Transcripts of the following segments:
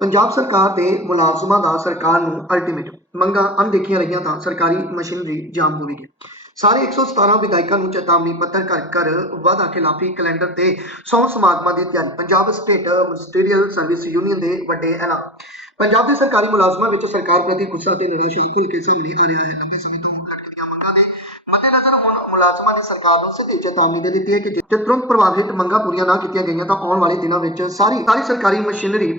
ਪੰਜਾਬ ਸਰਕਾਰ ਦੇ ਮੁਲਾਜ਼ਮਾਂ ਦਾ ਸਰਕਾਰ ਨੂੰ ਅਲਟੀਮੇਟ ਮੰਗਾਂ ਅਣਦੇਖੀਆਂ ਰਹੀਆਂ ਤਾਂ ਸਰਕਾਰੀ ਮਸ਼ੀਨਰੀ ਜਾਮ ਹੋਵੇਗੀ ਸਾਰੇ 117 ਵਿਧਾਇਕਾਂ ਨੂੰ ਚੇਤਾਵਨੀ ਪੱਤਰ ਕਰ ਕਰ ਵਾਅਦਾ ਖਿਲਾਫੀ ਕੈਲੰਡਰ ਤੇ ਸੌ ਸਮਾਗਮਾਂ ਦੀ ਤਿਆਰੀ, Punjab state ministerial service union ਦੇ ਵੱਡੇ ਐਲਾਨ। ਪੰਜਾਬ ਦੇ ਸਰਕਾਰੀ ਮੁਲਾਜ਼ਮਾਂ ਵਿੱਚ ਸਰਕਾਰ ਪ੍ਰਤੀ ਗੁੱਸਾ ਤੇ ਨਿਰਾਸ਼ਾ ਖੁੱਲ੍ਹ ਕੇ ਸਾਹਮਣੇ ਆ ਰਿਹਾ ਹੈ। ਲੰਬੇ ਸਮੇਂ ਤੋਂ ਲਟਕਦੀਆਂ ਮੰਗਾਂ ਦੇ ਮੱਦੇਨਜ਼ਰ ਹੁਣ ਮੁਲਾਜ਼ਮਾਂ ਨੇ ਸਰਕਾਰ ਨੂੰ ਸਿੱਧੀ ਚੇਤਾਵਨੀ ਦੇ ਦਿੱਤੀ ਹੈ ਕਿ ਜੇ ਤੁਰੰਤ ਪ੍ਰਭਾਵਿਤ ਮੰਗਾਂ ਪੂਰੀਆਂ ਨਾ ਕੀਤੀਆਂ ਗਈਆਂ ਤਾਂ ਆਉਣ ਵਾਲੇ ਦਿਨਾਂ ਵਿੱਚ ਸਾਰੀ ਸਾਰੀ ਸਰਕਾਰੀ ਮਸ਼ੀਨਰੀ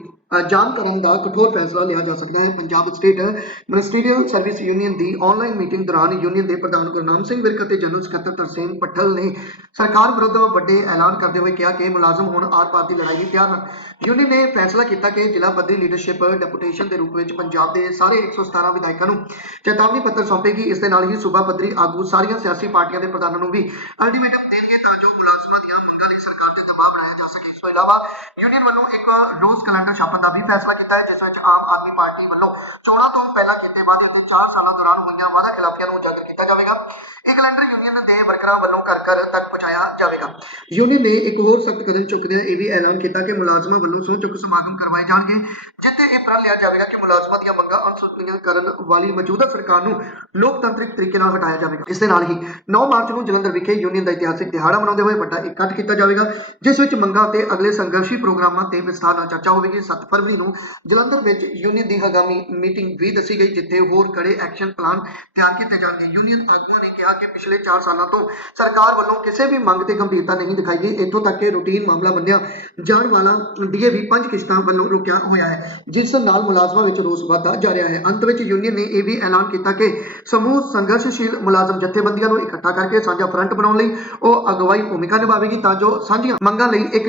ਜਾਮ ਕਰਨ ਦਾ ਕਠੋਰ ਫੈਸਲਾ ਲਿਆ ਜਾ ਸਕਦਾ ਹੈ। Punjab state ministerial service union ਦੀ ਆਨਲਾਈਨ ਮੀਟਿੰਗ ਦੌਰਾਨ ਯੂਨੀਅਨ ਦੇ ਪ੍ਰਧਾਨ ਗੁਰਨਾਮ ਸਿੰਘ ਵਿਰਕ ਅਤੇ ਜਨਰਲ ਸਕੱਤਰ ਤਰਸੇਮ ਪੱਠਲ ਨੇ ਸਰਕਾਰ ਵਿਰੁੱਧ ਵੱਡੇ ਐਲਾਨ ਕਰਦੇ ਹੋਏ ਕਿਹਾ ਕਿ ਮੁਲਾਜ਼ਮ ਹੁਣ ਆਰ-ਪਾਰ ਦੀ ਲੜਾਈ ਲਈ ਤਿਆਰ ਹਨ। ਯੂਨੀਅਨ ਨੇ ਫੈਸਲਾ ਕੀਤਾ ਕਿ ਜ਼ਿਲ੍ਹਾ ਪੱਧਰੀ ਲੀਡਰਸ਼ਿਪ ਡੈਪੂਟੇਸ਼ਨ ਦੇ ਰੂਪ ਵਿੱਚ ਪੰਜਾਬ ਦੇ ਸਾਰੇ 117 ਵਿਧਾਇਕਾਂ ਨੂੰ ਚੇਤਾਵਨੀ ਪੱਤਰ ਸੌਂਪੇਗੀ। ਇਸ ਦੇ ਨਾਲ ਹੀ ਸੂਬਾ ਪੱਧਰੀ ਆਗੂ ਸਾਰੀਆਂ ਸਿਆਸੀ ਪਾਰਟੀਆਂ ਦੇ ਪ੍ਰਧਾਨਾਂ ਨੂੰ ਵੀ ਅਲਟੀਮੇਟਮ ਦੇਣਗੇ ਤਾਂ ਜੋ ਮੁਲਾਜ਼ਮਾਂ ਦੀਆਂ ਸਕੇ ਇਸ ਤੋਂ ਇਲਾਵਾ ਯੂਨੀਅਨ ਵੱਲੋਂ ਇੱਕ ਰੋਜ਼ ਕੈਲੰਡਰ ਛਾਪਣ ਦਾ ਵੀ ਫੈਸਲਾ ਕੀਤਾ ਹੈ, ਜਿਸ ਵਿੱਚ ਆਮ ਆਦਮੀ ਪਾਰਟੀ ਵੱਲੋਂ ਚੋਣਾਂ ਤੋਂ ਪਹਿਲਾਂ ਕੀਤੇ ਵਾਅਦੇ ਅਤੇ 4 ਸਾਲਾਂ ਦੌਰਾਨ ਹੋਈਆਂ ਵਾਅਦਾ ਖਿਲਾਫੀਆਂ ਨੂੰ ਉਜਾਗਰ ਕੀਤਾ ਜਾਵੇਗਾ। ਇਹ ਕੈਲੰਡਰ ਯੂਨੀਅਨ ਦੇ ਵਰਕਰਾਂ ਵੱਲੋਂ ਘਰ ਘਰ ਤੱਕ ਪਹੁੰਚਾਇਆ ਜਾਵੇਗਾ। ਯੂਨੀਅਨ ਨੇ ਇੱਕ ਹੋਰ ਸਖਤ ਕਦਮ ਚੁੱਕਦਿਆਂ ਇਹ ਵੀ ਐਲਾਨ ਕੀਤਾ ਕਿ ਮੁਲਾਜ਼ਮਾਂ ਵੱਲੋਂ ਸਹੁੰ ਚੁੱਕ ਸਮਾਗਮ ਕਰਵਾਏ ਜਾਣਗੇ, ਜਿੱਥੇ ਇਹ ਪ੍ਰਣ ਲਿਆ ਜਾਵੇਗਾ ਕਿ ਮੁਲਾਜ਼ਮਾਂ ਦੀਆਂ ਮੰਗਾਂ ਅਨਸੁਣੀਆਂ ਕਰਨ ਵਾਲੀ ਮੌਜੂਦਾ ਸਰਕਾਰ ਨੂੰ ਲੋਕਤੰਤਰਿਕ ਤਰੀਕੇ ਨਾਲ ਹਟਾਇਆ ਜਾਵੇਗਾ। ਇਸ ਦੇ ਨਾਲ ਹੀ 9 ਮਾਰਚ ਨੂੰ ਜਲੰਧਰ ਵਿਖੇ ਯੂਨੀਅਨ ਦਾ ਇਤਿਹਾਸਿਕ ਦਿਹਾੜਾ ਮਨਾਉਂਦੇ ਹੋਏ ਵੱਡਾ ਇਕੱਠ ਕੀਤਾ ਜਾਵੇਗਾ, ਜਿਸ ਵਿੱਚ ਮੰਗਾਂ ਤੇ ਅਗਲੇ ਸੰਘਰਸ਼ੀ ਪ੍ਰੋਗਰਾਮਾਂ ਤੇ ਵਿਸਥਾਰ ਨਾਲ ਚਰਚਾ ਹੋਵੇਗੀ। 7 ਫਰਵਰੀ ਨੂੰ ਜਲੰਧਰ ਵਿੱਚ ਯੂਨੀਅਨ ਦੀ ਆਗਾਮੀ ਮੀਟਿੰਗ ਵੀ ਦੱਸੀ ਗਈ, ਜਿੱਥੇ ਹੋਰ ਕੜੇ ਐਕਸ਼ਨ ਪਲਾਨ ਤਿਆਰ ਕੀਤੇ ਜਾਣਗੇ। ਯੂਨੀਅਨ ਆਗੂਆਂ ਨੇ ਕਿਹਾ ਕਿ ਪਿਛਲੇ 4 ਸਾਲਾਂ ਤੋਂ ਸਰਕਾਰ ਵੱਲੋਂ ਕਿਸੇ ਵੀ ਮੰਗ ਤੇ ਗੰਭੀਰਤਾ ਨਹੀਂ ਦਿਖਾਈ ਗਈ। ਇੱਥੋਂ ਤੱਕ ਕਿ ਰੂਟੀਨ ਮਾਮਲਾ ਮੰਨਿਆ ਜਾਣ ਵਾਲਾ ਡੀਏਵੀ ਪੰਜ ਕਿਸ਼ਤਾਂ ਵੱਲੋਂ ਰੁਕਿਆ ਹੋਇਆ ਹੈ, ਜਿਸ ਨਾਲ ਮੁਲਾਜ਼ਮਾਂ ਵਿੱਚ ਰੋਸ ਵਾਧਾ ਜਾ ਰਿਹਾ ਹੈ। ਅੰਤ ਵਿੱਚ ਯੂਨੀਅਨ ਨੇ ਇਹ ਵੀ ਐਲਾਨ ਕੀਤਾ ਕਿ ਸਮੂਹ ਸੰਘਰਸ਼ਸ਼ੀਲ ਮੁਲਾਜ਼ਮ ਜਥੇਬੰਦੀਆਂ ਨੂੰ ਇਕੱਠਾ ਕਰਕੇ ਸਾਂਝਾ ਫਰੰਟ ਬਣਾਉਣ ਲਈ ਉਹ ਅਗਵਾਈ ਭੂਮਿਕਾ ਨਿਭਾਵੇਗੀ ਤਾਂ ਜੋ ਸਾਂਝੀਆਂ ਮੰਗਾਂ ਲਈ ਇੱਕ